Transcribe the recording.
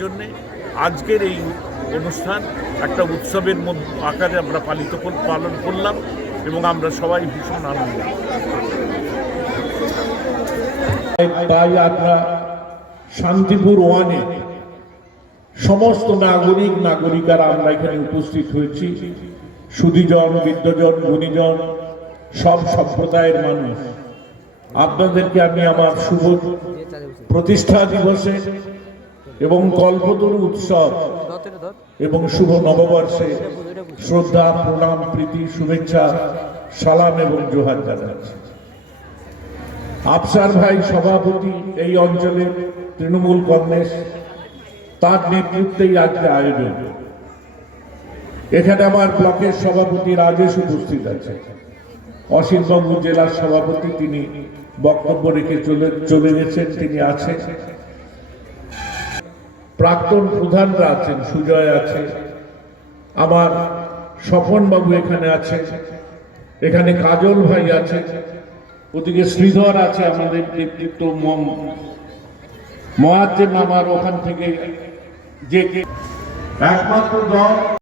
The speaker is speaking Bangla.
জন্য আজকের এই অনুষ্ঠান একটা উৎসবের আকারে আমরা পালন করলাম এবং আমরা সবাই ভীষণ আনন্দ। তাই আমরা শান্তিপুর ওয়ানে সমস্ত নাগরিকারা আমরা এখানে উপস্থিত হয়েছি। সুধীজন, বৃদ্ধজন, গুণীজন, সব সম্প্রদায়ের মানুষ। আপনাদেরকে আমি আমার শুভ প্রতিষ্ঠা দিবসে এবং কল্পতরু উৎসব এবং শুভ নববর্ষে শ্রদ্ধা, প্রণাম, প্রীতি, শুভেচ্ছা, সালাম এবং জোহার জানাচ্ছি। আফসার ভাই সভাপতি এই অঞ্চলের তৃণমূল কংগ্রেস, তার নেতৃত্বেই আজকে আয়োজন। এখানে আমার ব্লকের সভাপতি রাজেশ উপস্থিত আছে, অসীমবাবু জেলার সভাপতি, তিনি বক্তব্য রেখে চলে গেছেন, তিনি আছেন। প্রাক্তন প্রধানরা আছেন, সুজয় আছে, আমার স্বপনবাবু এখানে আছে, এখানে কাজল ভাই আছে, ওদিকে শ্রীধর আছে, আমাদের নেতৃত্ব মহাজ্জেম আমার ওখান থেকে যে একমাত্র দল